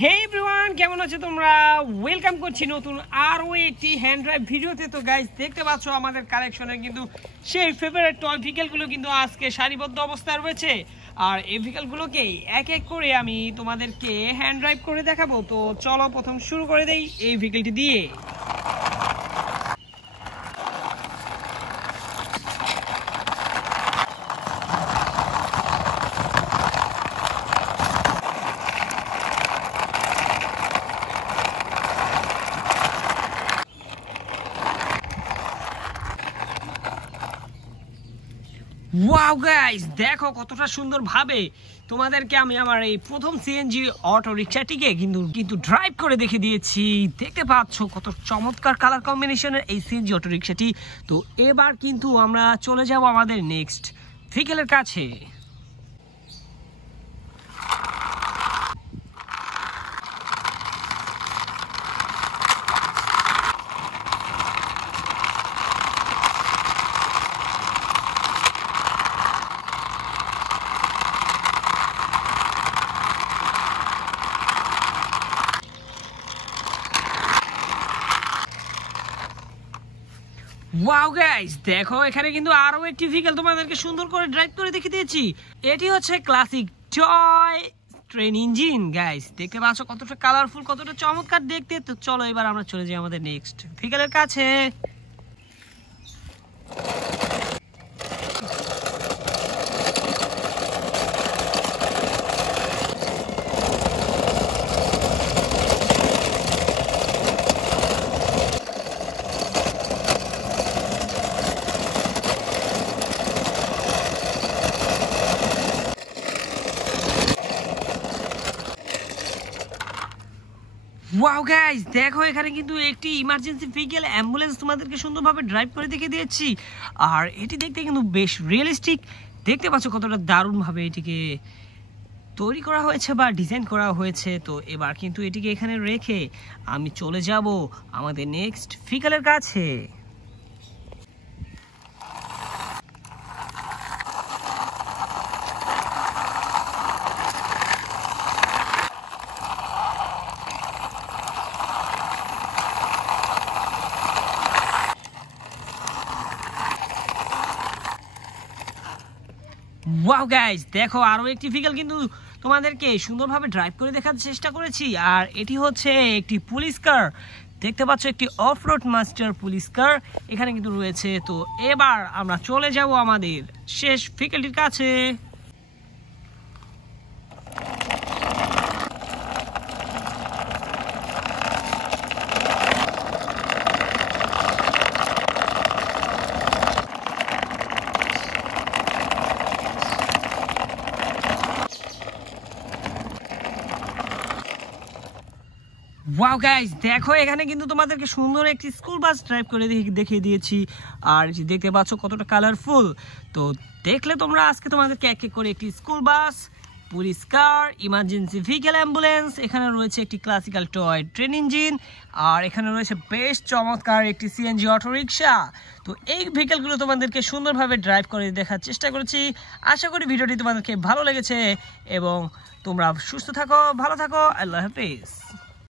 হে এভরিওয়ান, কেমন আছো তোমরা? ওয়েলকাম করছি নতুন আরও একটি হ্যান্ড ড্রাইভ ভিডিওতে। তো গাইস, দেখতে পাচ্ছ আমাদের কালেকশনে কিন্তু সেই ফেভারিট টয় ভেহিকেলগুলো কিন্তু আজকে সারিবদ্ধ অবস্থায় রয়েছে। আর এই ভেহিকেলগুলোকে এক এক করে আমি তোমাদেরকে হ্যান্ড ড্রাইভ করে দেখাবো। তো চলো প্রথম শুরু করে দেই এই ভেহিকেলটি দিয়ে। ওয়াও গাইস, দেখো কতটা সুন্দর ভাবে তোমাদেরকে আমি আমার এই প্রথম সিএনজি অটো রিক্সাটিকে কিন্তু ড্রাইভ করে দেখে দিয়েছি। দেখতে পাচ্ছ কত চমৎকার কালার কম্বিনেশনের এই সিএনজি অটো রিক্সাটি। তো এবার কিন্তু আমরা চলে যাব আমাদের নেক্সট ভেহিকেলের কাছে। ওয়াও গাইস, দেখো এখানে কিন্তু আরো একটি ভেহিকেল তোমাদেরকে সুন্দর করে ড্রাইভ করে দেখিয়ে দিয়েছি। এটি হচ্ছে classic toy train engine. Guys, দেখতে পাচ্ছ কতটা কালারফুল, কতটা চমৎকার দেখতে। তো চলো এবার আমরা চলে যাই আমাদের নেক্সট ভেহিকেলের কাছে। ওয়াও গাইস, দেখো এখানে কিন্তু একটি ইমার্জেন্সি ভেহিকেল অ্যাম্বুলেন্স তোমাদেরকে সুন্দরভাবে ড্রাইভ করে দেখিয়ে দিয়েছি। আর এটি দেখতে কিন্তু বেশ রিয়েলিস্টিক। দেখতে পাচ্ছ কতটা দারুণভাবে এটিকে তৈরি করা হয়েছে বা ডিজাইন করা হয়েছে। তো এবার কিন্তু এটিকে এখানে রেখে আমি চলে যাব আমাদের নেক্সট ভেহিকেলের কাছে। ওয়াও গাইস, দেখো আরো একটি ভেহিকেল কিন্তু তোমাদেরকে সুন্দরভাবে ড্রাইভ করে দেখার চেষ্টা করেছি। আর এটি হচ্ছে একটি পুলিশ কার। দেখতে পাচ্ছ একটি অফ রোড মাস্টার পুলিশ কার এখানে কিন্তু রয়েছে। তো এবার আমরা চলে যাব আমাদের শেষ ভেহিকেলটির কাছে। ওয়াও গাইস, দেখো এখানে কিন্তু তোমাদেরকে সুন্দর একটি স্কুল বাস ড্রাইভ করে দেখিয়ে দিয়েছি। আর দেখতে পাচ্ছ কতটা কালারফুল। তো দেখলে তোমরা আজকে তোমাদেরকে এক এক করে একটি স্কুল বাস, পুলিশ কার, ইমার্জেন্সি ভেহিকেল অ্যাম্বুলেন্স, এখানে রয়েছে একটি ক্লাসিক্যাল টয় ট্রেন ইঞ্জিন, আর এখানে রয়েছে বেশ চমৎকার একটি সিএনজি অটো রিক্সা। তো এই ভেহিকেলগুলো তোমাদেরকে সুন্দরভাবে ড্রাইভ করে দেখার চেষ্টা করেছি। আশা করি ভিডিওটি তোমাদেরকে ভালো লেগেছে এবং তোমরা সুস্থ থাকো, ভালো থাকো। আল্লাহ হাফেজ।